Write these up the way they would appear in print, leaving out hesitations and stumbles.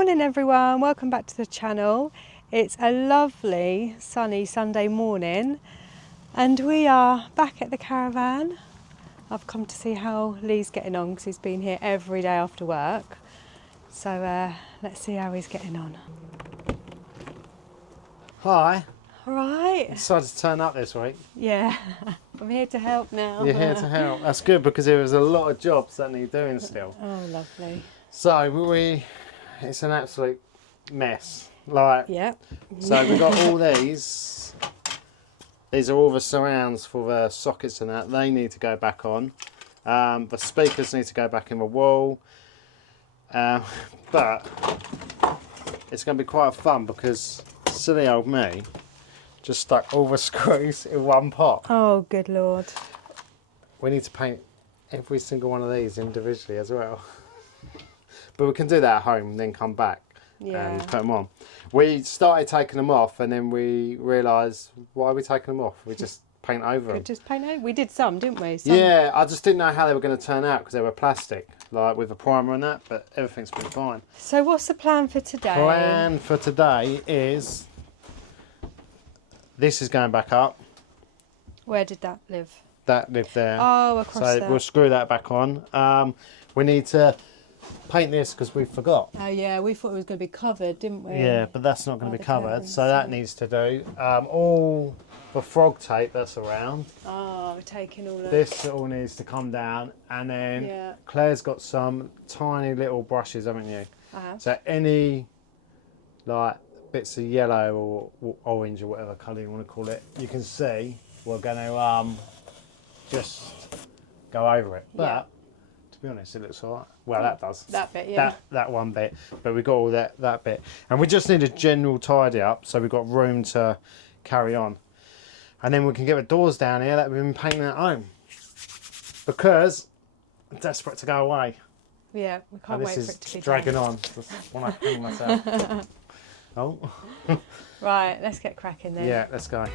Morning everyone, welcome back to the channel. It's a lovely sunny Sunday morning and we are back at the caravan. I've come to see how Lee's getting on because he's been here every day after work. So let's see how he's getting on. Hi. All right. You decided to turn up this week. Yeah, I'm here to help now. You're here to help. That's good because there was a lot of jobs that need doing still. Oh, lovely. So it's an absolute mess. Like, Yep. so we've got all these. These are all the surrounds for the sockets and that. They need to go back on. The speakers need to go back in the wall. But it's going to be quite fun because silly old me just stuck all the screws in one pot. Oh, good Lord. We need to paint every single one of these individually as well. But we can do that at home and then come back and put them on. We started taking them off and then we realised, why are we taking them off? We just paint over them. Just paint over. We did some, didn't we? Some. Yeah, I just didn't know how they were going to turn out because they were plastic, like with a primer and that, but everything's been fine. So what's the plan for today? Plan for today is, this is going back up. Where did that live? That lived there. Oh, across there. So we'll screw that back on. We need to paint this because we forgot. Oh yeah, we thought it was going to be covered, didn't we? Yeah, but that's not going to be covered, curtains, so that needs to do. All the frog tape that's around. Oh, we're taking all of This all needs to come down, and then Claire's got some tiny little brushes, haven't you? I have. So any like bits of yellow or orange or whatever colour you want to call it, you can see we're going to just go over it. But to be honest, it looks alright. Well, that does. That bit, yeah. That one bit, but we got all that bit, and we just need a general tidy up, so we've got room to carry on, and then we can get the doors down here that we've been painting at home because I'm desperate to go away. Yeah, we can't wait for it to be dragging done. on. Just want to hang myself. Oh. Right, let's get cracking then. Yeah, let's go.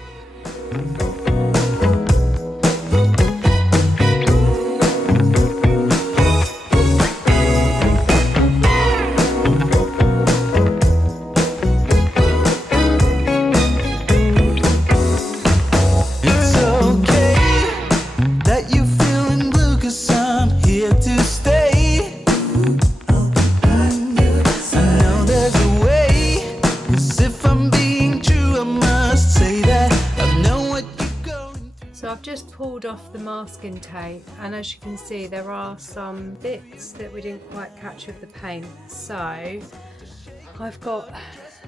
So I've just pulled off the masking tape, and as you can see there are some bits that we didn't quite catch with the paint. So I've got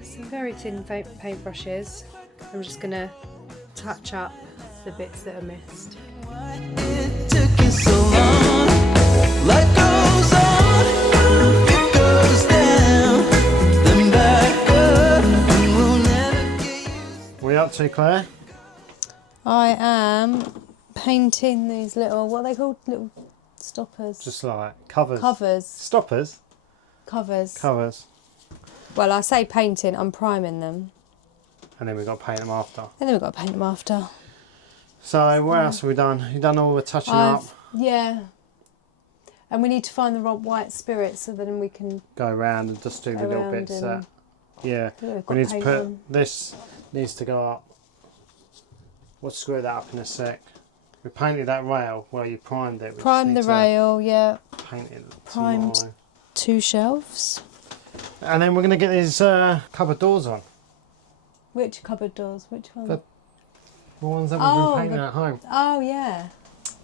some very thin paint brushes. I'm just going to touch up the bits that are missed. What are you up to, Claire? I am painting these little, what are they called? Little stoppers. Just like covers. Covers. Stoppers? Covers. Covers. Well, I say painting, I'm priming them. And then we've got to paint them after. And then we've got to paint them after. So what else have we done? You done all the touching up? Yeah. And we need to find the right white spirit so then we can go around and just do the little bits. Yeah. We need to put, this needs to go up. We'll screw that up in a sec. We painted that rail where you primed it. Primed the rail, yeah. Paint it primed tomorrow. 2 shelves. And then we're going to get these cupboard doors on. Which cupboard doors? Which one? The ones that we've been painting at home. Oh, yeah.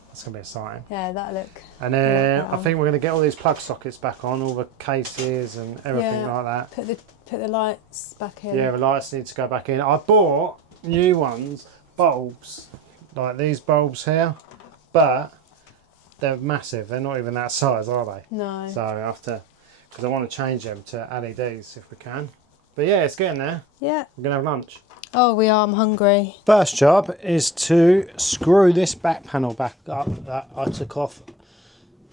That's going to be exciting. Yeah, that'll look. And then I think we're going to get all these plug sockets back on, all the cases and everything like that. Put the lights back in. Yeah, the lights need to go back in. I bought new ones, bulbs, like these bulbs here, but they're massive. They're not even that size, are they? No. So I have to, because I want to change them to LEDs if we can. But yeah, it's getting there. Yeah. We're going to have lunch. Oh, we are. I'm hungry. First job is to screw this back panel back up that I took off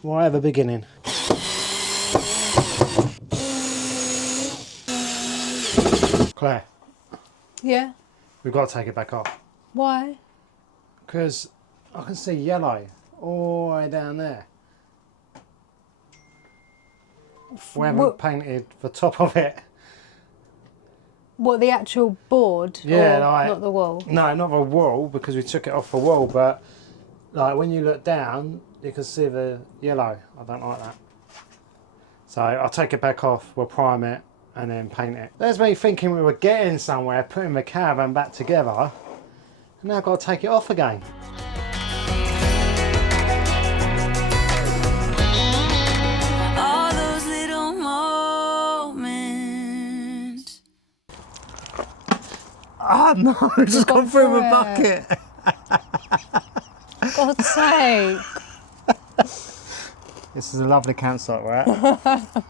right at the beginning. Claire. Yeah? We've got to take it back off. Why? Because I can see yellow all the way down there. We haven't painted the top of it. What, the actual board? Yeah, or like, not the wall? No, not the wall, because we took it off the wall, but like when you look down, you can see the yellow. I don't like that. So I'll take it back off, we'll prime it, and then paint it. There's me thinking we were getting somewhere, putting the caravan back together, and now I've got to take it off again. All those little moments. Ah, no, it's just gone through the bucket. God's sake. This is a lovely campsite we're at.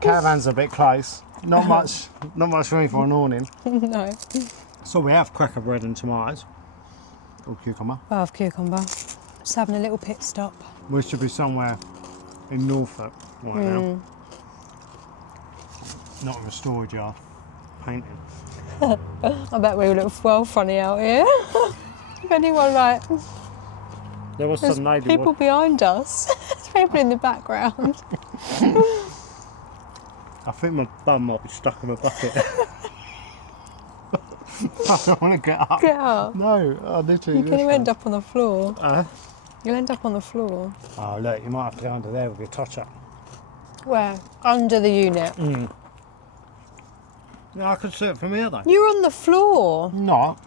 Caravan's a bit close. Not much room for an awning. No. So we have cracker bread and tomatoes. Or cucumber. Half cucumber. Just having a little pit stop. We should be somewhere in Norfolk right now. Not in a storage yard. Painting. I bet we look well funny out here. If anyone There was there's some lady. people behind us. There's people in the background. I think my bum might be stuck in a bucket. I don't want to get up. Get up. No, I literally. You're going to end up on the floor. Uh, You'll end up on the floor. oh look, you might have to go under there with your touch up. Where? Under the unit. Yeah, I could see it from here though. You're on the floor. Not.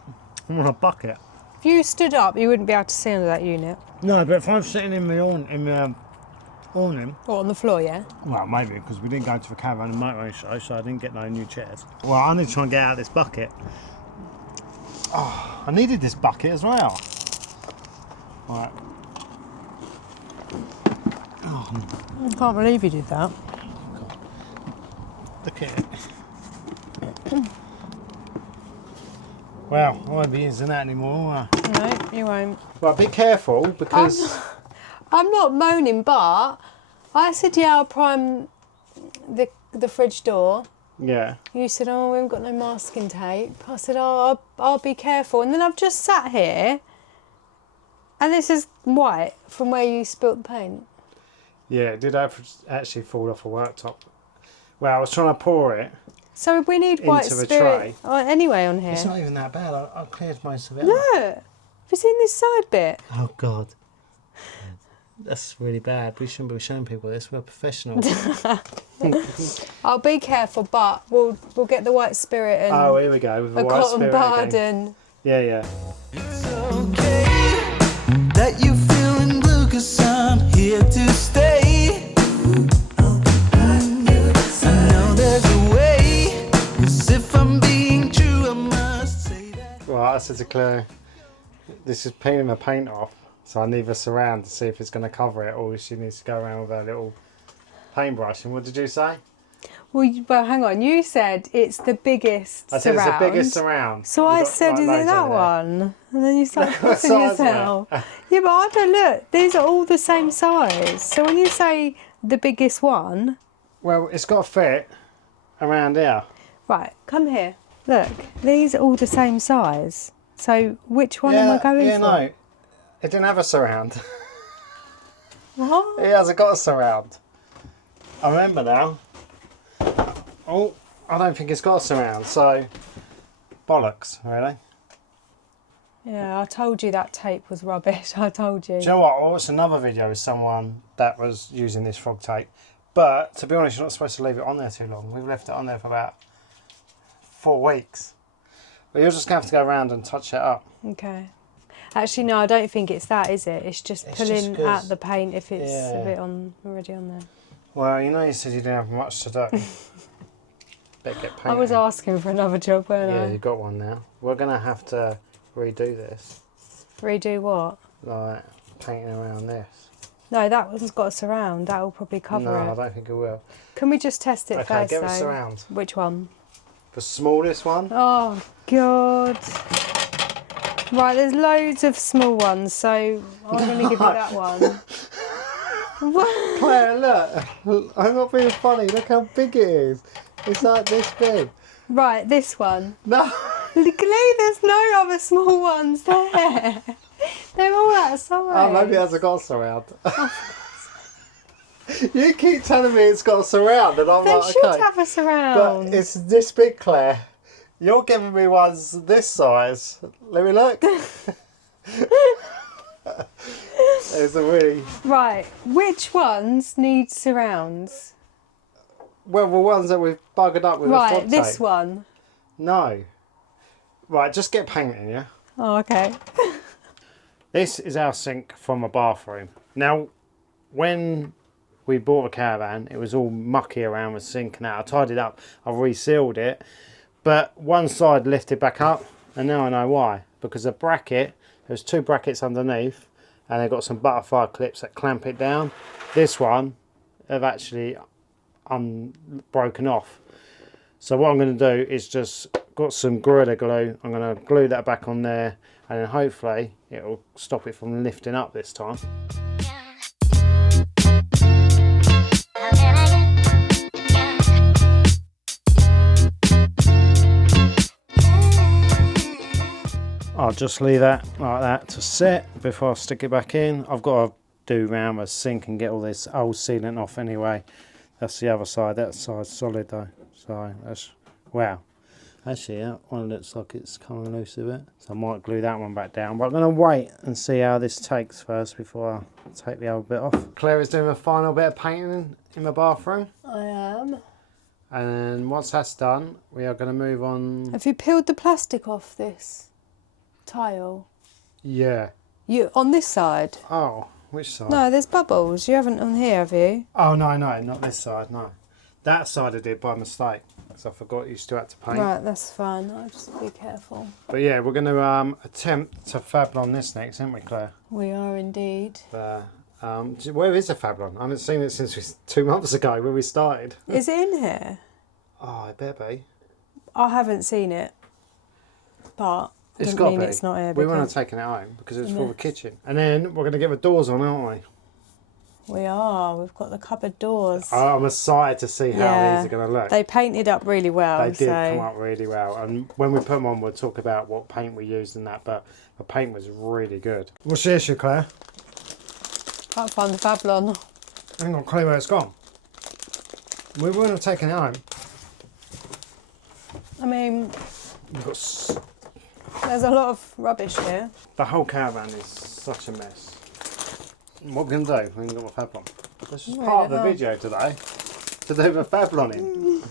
I'm on a bucket. If you stood up, you wouldn't be able to see under that unit. No, but if I'm sitting in the awning, Or on the floor, yeah? well, maybe because we didn't go to the caravan and motoring show, so I didn't get no new chairs. Well, I need to try and get out of this bucket. Oh, I needed this bucket as well. Right. I can't believe you did that. Look at it. Well, I won't be using that anymore, will I? No, you won't. Right, be careful because. I'm not moaning, but I said, yeah, I'll prime the fridge door. Yeah. You said, oh, we haven't got no masking tape. I said, oh, I'll be careful. And then I've just sat here, and this is white from where you spilt the paint. Yeah, it did actually fall off a worktop. Well, I was trying to pour it. So we need white Into the spirit tray. anyway on here. It's not even that bad. I cleared most of it. Look, have you seen this side bit? Oh God, that's really bad. We shouldn't be showing people this. We're professionals. I'll be careful, but we'll get the white spirit and Oh, here we go with the a white cotton spirit bud again. and Yeah. It's okay that you're feeling blue, 'cause I'm here to stay. I know there's a way, 'cause if I'm being true, I must say that. Right, I said to Claire, this is peeling the paint off, so I need the surround to see if it's going to cover it, or she needs to go around with her little paintbrush. And what did you say? well, hang on. You said it's the biggest I said surround. it's the biggest surround. So We've I got, said, like, is loads it that over there. one? And then you started What crossing size was it? yourself. Yeah, but I don't look. These are all the same size. So when you say the biggest one, Well, it's got to fit around here. right, come here. Look, these are all the same size. So which one am I going yeah, for? no. It didn't have a surround. What? It hasn't got a surround. I remember now. Oh, I don't think it's got a surround, so bollocks, really. Yeah, I told you that tape was rubbish. I told you. Do you know what? I watched another video with someone that was using this frog tape, but to be honest, you're not supposed to leave it on there too long. We've left it on there for about 4 weeks. But you're just going to have to go around and touch it up. Okay. Actually, no, I don't think it's that, is it? It's just It's pulling just 'cause- at the paint if it's Yeah. a bit already on there. Well, you know you said you didn't have much to do. Better get paint. I was asking for another job, weren't Yeah, I? you got one now. We're going to have to redo this. Redo what? Like painting around this. No, that one's got a surround. That will probably cover No, I it. don't think it will. Can we just test it Okay, first, get though? a surround. Which one? The smallest one. Oh, God. Right, there's loads of small ones, so I'm going to give you that one. What? Claire, look. I'm not being funny. Look how big it is. It's like this big. Right, this one. No. Lee, there's no other small ones there. They're all that size. Oh, maybe it hasn't got a surround. You keep telling me it's got a surround, and I'm They like, should okay. have a But surround. it's this big, Claire. You're giving me ones this size. Let me look. It's a really... Right, which ones need surrounds? Well, the ones that we've buggered up with the Right, fob this tape. one. No. Right, just get painting, yeah? Oh, okay. This is our sink from a bathroom. Now, when we bought a Caravan, it was all mucky around the sink and that. I tidied it up, I resealed it, but one side lifted back up, and now I know why. Because the bracket, there's 2 brackets underneath, and they've got some butterfly clips that clamp it down. This one, have actually broken off. So what I'm going to do is just got some Gorilla Glue. I'm going to glue that back on there, and then hopefully it'll stop it from lifting up this time. I'll just leave that like that to set before I stick it back in. I've got to do round the sink and get all this old sealant off anyway. That's the other side. That side's solid though. So that's, wow. Actually, that one looks like it's coming loose a bit. So I might glue that one back down. But I'm going to wait and see how this takes first before I take the old bit off. Claire is doing a final bit of painting in the bathroom. I am. And then once that's done, we are going to move on. Have you peeled the plastic off this tile? Yeah. You on this side? Oh, which side? No, there's bubbles. You haven't on here, have you? Oh, no, not this side, no. That side I did by mistake, because I forgot you still had to paint. Right, that's fine. I'll just be careful. But yeah, we're going to attempt to Fablon this next, aren't we, Claire? We are indeed. Where is the Fablon? I haven't seen it since 2 months ago when we started. Is it in here? Oh, I bet be. I haven't seen it, but It's doesn't got to mean be. it's not here. We wouldn't have Because taken it home because it's for the Yes. kitchen. And then we're going to get the doors on, aren't we are. We've got the cupboard doors. we? I'm excited to see how these are going to look. They painted up really well. They did so. come up really well, and when we put them on, we'll talk about what paint we used and that. But the paint was really good. What's the issue, Claire? Can't find the Fablon. I haven't got a clue where it's gone. We wouldn't have taken it home. I mean, We've got there's a lot of rubbish here. the whole Caravan is such a mess. What we're going to do? We're going to get my Fablon. This is part of the video today to do the Fabloning.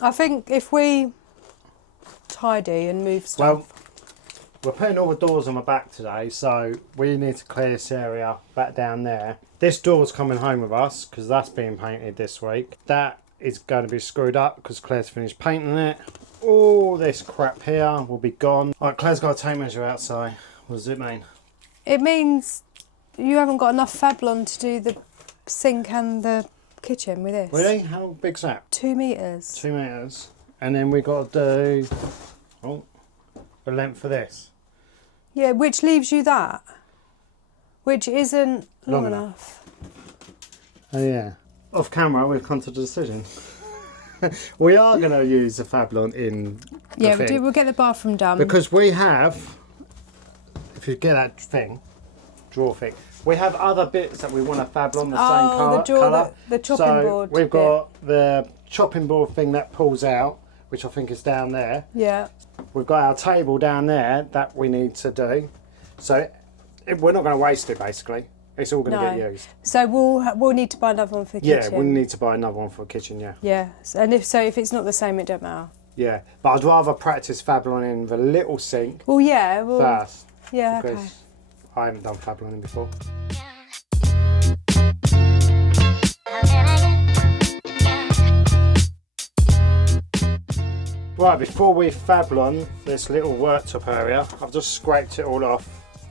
I think if we tidy and move stuff. Well, we're putting all the doors on the back today, so we need to clear this area back down there. This door's coming home with us because that's being painted this week. That is going to be screwed up because Claire's finished painting it. All this crap here will be gone. Right, Claire's got a tape measure outside. What does it mean? It means you haven't got enough Fablon to do the sink and the kitchen with this. Really? How big's that? 2 metres. 2 metres. And then we got to do the length for this. Yeah, which leaves you that. Which isn't long enough. Oh yeah. Off camera, we've come to the decision. We are going to use the Fablon in the Yeah, thing. we'll get the bathroom done. Because we have, if you get that thing, drawer thing, we have other bits that we want to Fablon the same colour. The chopping board. We've got the chopping board thing that pulls out, which I think is down there. Yeah. We've got our table down there that we need to do. So we're not going to waste it, basically. It's all going to get used. So we'll need to buy another one for the kitchen. Yeah, we need to buy another one for the kitchen, yeah. Yeah, and if it's not the same, it don't matter. Yeah, but I'd rather practice Fabloning the little sink Well, yeah. first. Yeah, Because okay. I haven't done Fabloning before. Right, before we Fablon this little worktop area, I've just scraped it all off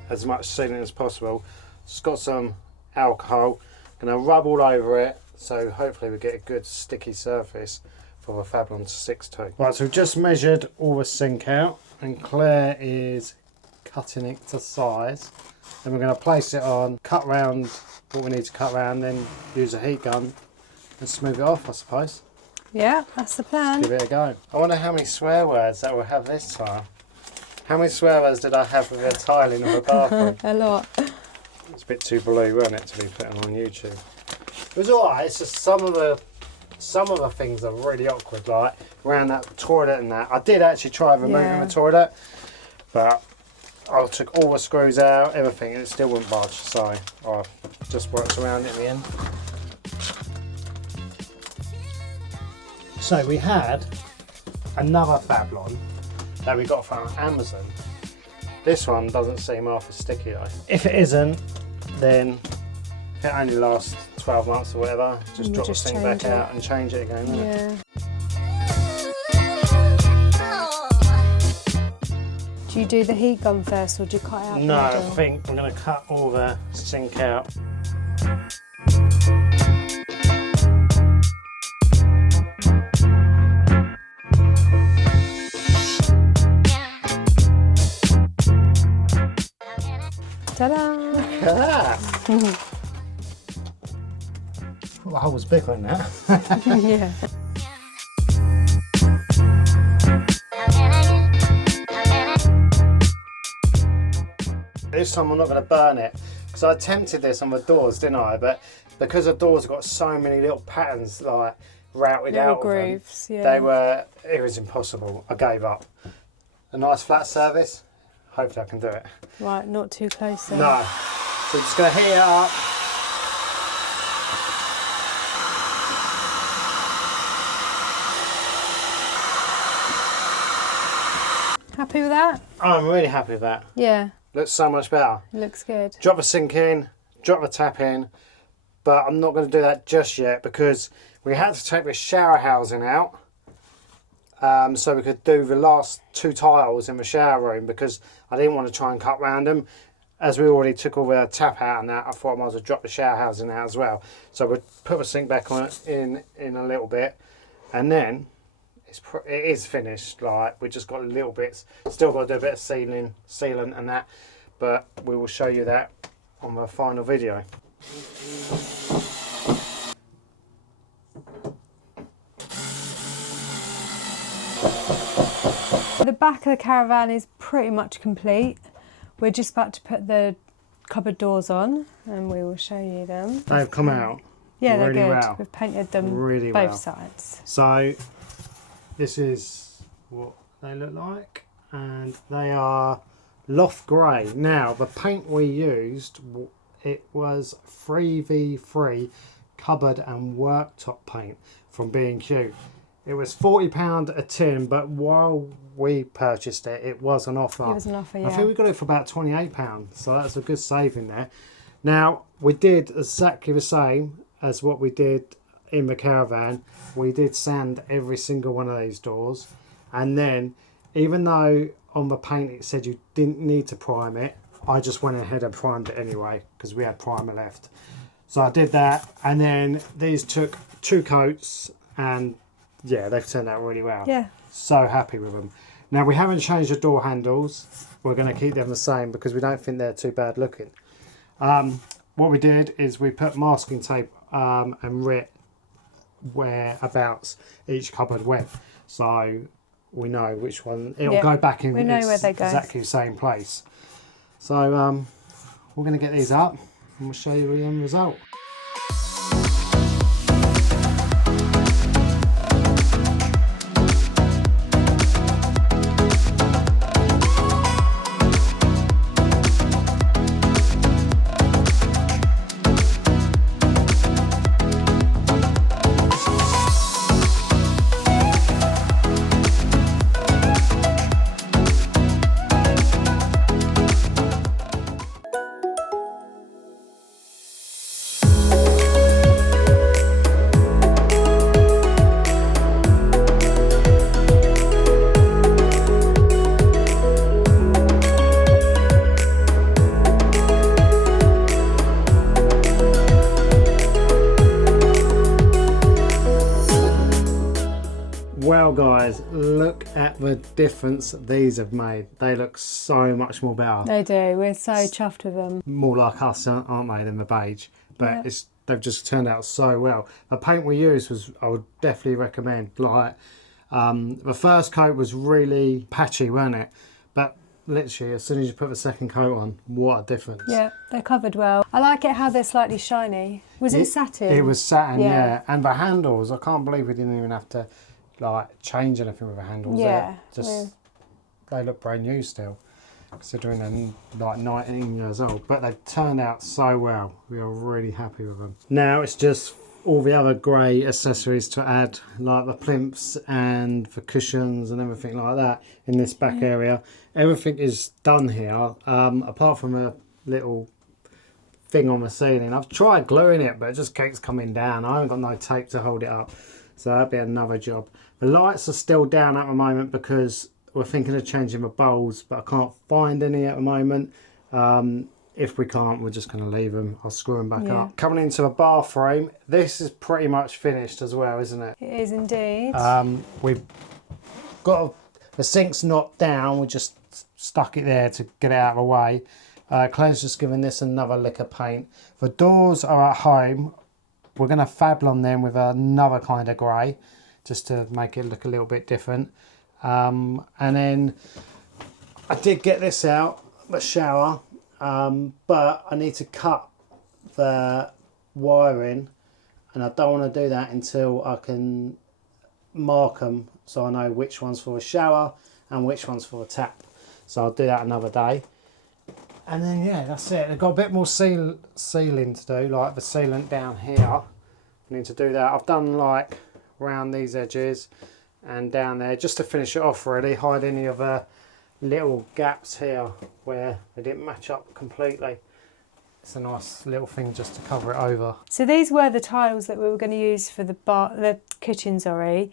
as much sealant as possible. Just got some alcohol, gonna rub all over it, so hopefully we get a good sticky surface for the Fablon to stick to. Right, so we've just measured all the sink out, and Claire is cutting it to size. Then we're gonna place it on, cut round what we need to cut round, then use a heat gun and smooth it off, I suppose. Yeah, that's the plan. Give it a go. I wonder how many swear words that we'll have this time. How many swear words did I have with the tiling of the bathroom? A lot. It's a bit too blue, wasn't it, to be putting on YouTube. It was alright. It's just some of the things are really awkward, like around that toilet and that. I did actually try removing the toilet, but I took all the screws out, everything, and it still wouldn't budge. So I just worked around it in the end. So we had another Fablon that we got from Amazon. This one doesn't seem half as sticky though. If it isn't, then if it only lasts 12 months or whatever, just drop the thing back out and change it again. Yeah. Do you do the heat gun first or do you cut out No, the I middle? think I'm going to cut all the sink out. Ta-da! Look at that! Thought the hole was bigger than that. Yeah. This time I'm not going to burn it. because I attempted this on the doors, didn't I? But because the doors have got so many little patterns like routed Little out grooves, of them, yeah. it was impossible. I gave up. A nice flat surface. Hopefully I can do it. Right, not too close then. No. So we're just going to heat it up. Happy with that? I'm really happy with that. Yeah, Looks so much better. looks good. Drop the sink in, drop the tap in, but I'm not going to do that just yet because we had to take the shower housing out so we could do the last two tiles in the shower room because I didn't want to try and cut round them. As we already took all the tap out and that, I thought I might as well drop the shower housing out as well. So we'll put the sink back on in a little bit, and then it is finished. Like, we just got little bits, still got to do a bit of sealant and that, but we will show you that on the final video. The back of the caravan is pretty much complete. We're just about to put the cupboard doors on and we will show you them. They've come out. Yeah, they're really good. well. We've painted them Really both well. sides. So this is what they look like, and they are loft grey. Now the paint we used, it was 3v3 cupboard and worktop paint from B&Q. It was £40 a tin, but while we purchased it, it was an offer. It was an offer, yeah. I think we got it for about £28, so that's a good saving there. Now we did exactly the same as what we did in the caravan. We did sand every single one of these doors, and then even though on the paint it said you didn't need to prime it, I just went ahead and primed it anyway because we had primer left. So I did that, and then these took 2 coats, and yeah, they've turned out really well. Yeah. So happy with them. Now we haven't changed the door handles. We're going to keep them the same because we don't think they're too bad looking. What we did is we put masking tape and writ whereabouts each cupboard went, so we know which one it'll go back in. We know where they go. Exactly the same place. So we're going to get these up and we'll show you the end result. Well guys, look at the difference these have made. They look so much more better. They do. We're so chuffed with them. More like us, aren't they, than the beige? But Yeah. they've just turned out so well. The paint we used I would definitely recommend. Like the first coat was really patchy, weren't it? But literally, as soon as you put the second coat on, what a difference. Yeah, they're covered well. I like it how they're slightly shiny. Was it satin? It was satin, Yeah. yeah. And the handles, I can't believe we didn't even have to like change anything with the handles. Yeah. They look brand new still, considering they're like 19 years old. But they turned out so well. We are really happy with them. Now it's just all the other grey accessories to add, like the plimps and the cushions and everything like that in this back area. Everything is done here, apart from a little thing on the ceiling. I've tried gluing it, but it just keeps coming down. I haven't got no tape to hold it up, so that'd be another job. The lights are still down at the moment because we're thinking of changing the bulbs, but I can't find any at the moment. If we can't, we're just going to leave them. I'll screw them back up. Coming into the bathroom, this is pretty much finished as well, isn't it? It is indeed. We've got the sink's not down. We just stuck it there to get it out of the way. Claire's just given this another lick of paint. The doors are at home. We're going to fab on them with another kind of grey, just to make it look a little bit different. And then I did get this out, the shower. But I need to cut the wiring, and I don't want to do that until I can mark them so I know which one's for a shower and which one's for a tap. So I'll do that another day. And then yeah, that's it. They've got a bit more sealing to do, like the sealant down here. I need to do that. I've done like around these edges and down there just to finish it off, really, hide any of the little gaps here where they didn't match up completely. It's a nice little thing just to cover it over. So these were the tiles that we were going to use for the kitchen, sorry.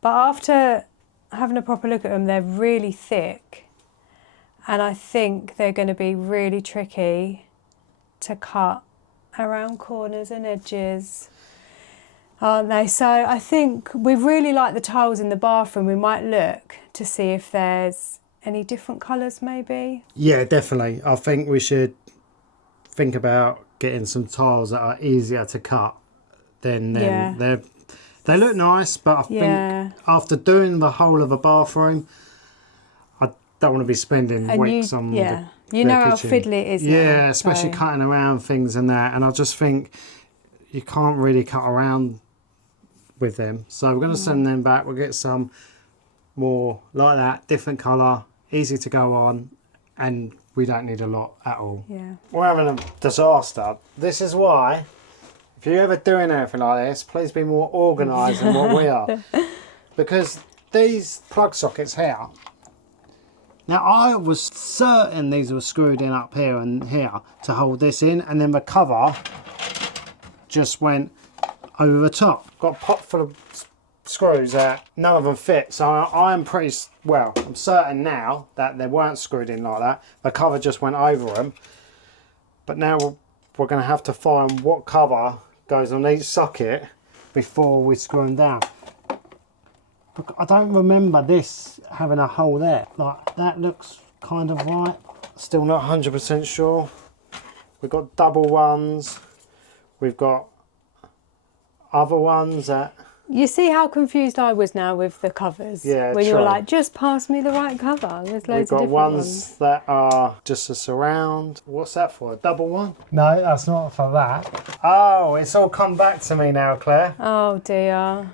But after having a proper look at them, they're really thick. And I think they're going to be really tricky to cut around corners and edges, aren't they? So I think we really like the tiles in the bathroom. We might look to see if there's any different colours maybe? Yeah, definitely. I think we should think about getting some tiles that are easier to cut than them. Yeah. They look nice, but I think after doing the whole of a bathroom, I don't want to be spending weeks on the you know how kitchen. fiddly it is. Yeah, now, especially so. cutting around things and that. And I just think you can't really cut around with them. So we're going to send them back. We'll get some more like that, different colour, easy to go on, and we don't need a lot at all. Yeah. We're having a disaster. This is why, if you're ever doing anything like this, please be more organised than what we are. Because these plug sockets here, now I was certain these were screwed in up here and here to hold this in, and then the cover just went over the top. Got a pot full of screws that none of them fit, so I'm pretty well, I'm certain now that they weren't screwed in like that. The cover just went over them, but now we're going to have to find what cover goes on each socket before we screw them down. I don't remember this having a hole there. Like, that looks kind of right. Still not 100% sure. We've got double ones, we've got other ones that... You see how confused I was now with the covers? Yeah, when you were like, just pass me the right cover. There's loads of different ones. That are just a surround. What's that for? A double one? No, that's not for that. Oh, it's all come back to me now, Claire. Oh dear.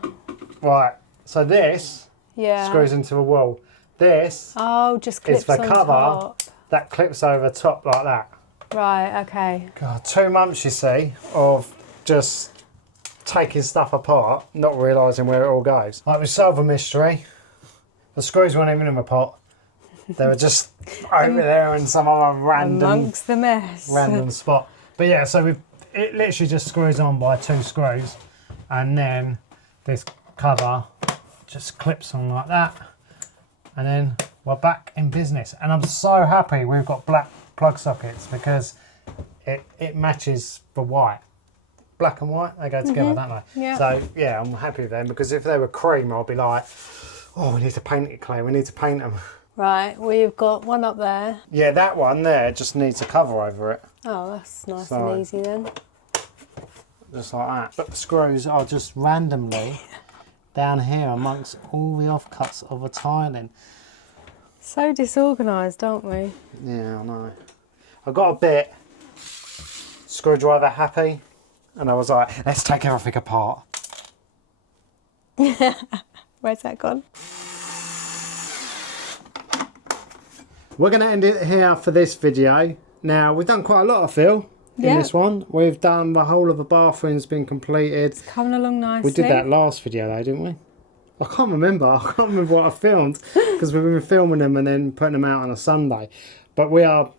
Right, so this screws into the wall. This just clips is the on cover top. that clips over top like that. Right, okay. God, 2 months, you see, of just taking stuff apart, not realising where it all goes. Like, we solved a mystery. The screws weren't even in the pot. They were just over there in some other Amongst the mess. random spot. But yeah, so it literally just screws on by 2 screws, and then this cover just clips on like that, and then we're back in business. And I'm so happy we've got black plug sockets because it matches the white. Black and white, they go together, don't they? Yeah. So yeah, I'm happy with them, because if they were cream, I'd be like, oh, we need to paint it, Claire, we need to paint them. Right, we've got one up there. Yeah, that one there just needs a cover over it. Oh, that's nice So, and easy then. Just like that. But the screws are just randomly down here amongst all the offcuts of the tiling. So disorganised, aren't we? Yeah, I know. I got a bit screwdriver happy, and I was like, let's take everything apart. Where's that gone? We're going to end it here for this video. Now, we've done quite a lot, I feel, in this one. We've done the whole of the bathroom's been completed. It's coming along nicely. We did that last video though, didn't we? I can't remember. I can't remember what I filmed because we've been filming them and then putting them out on a Sunday. But we are,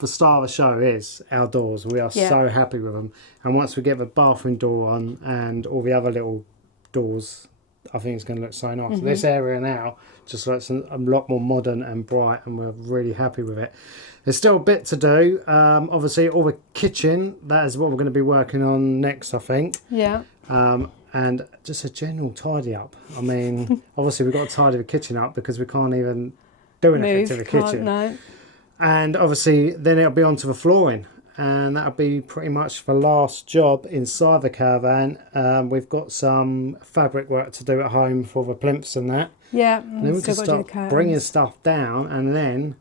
the star of the show is outdoors. We are so happy with them. And once we get the bathroom door on and all the other little doors, I think it's going to look so nice. This area now just looks a lot more modern and bright, and we're really happy with it. There's still a bit to do. Obviously, all the kitchen, that is what we're going to be working on next, I think. Yeah. And just a general tidy up. I mean, obviously, we've got to tidy the kitchen up because we can't even do anything to the kitchen. No. And obviously, then it'll be onto the flooring. And that'll be pretty much the last job inside the caravan. We've got some fabric work to do at home for the plinths and that. Yeah, and then we can start bringing stuff down and then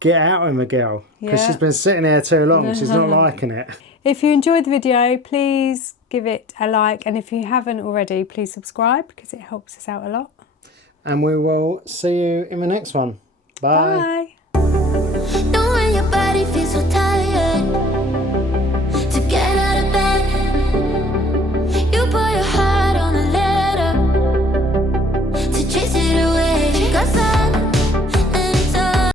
get out with my girl. Because she's been sitting there too long. She's not liking it. If you enjoyed the video, please give it a like. And if you haven't already, please subscribe because it helps us out a lot. And we will see you in the next one. Bye. Bye.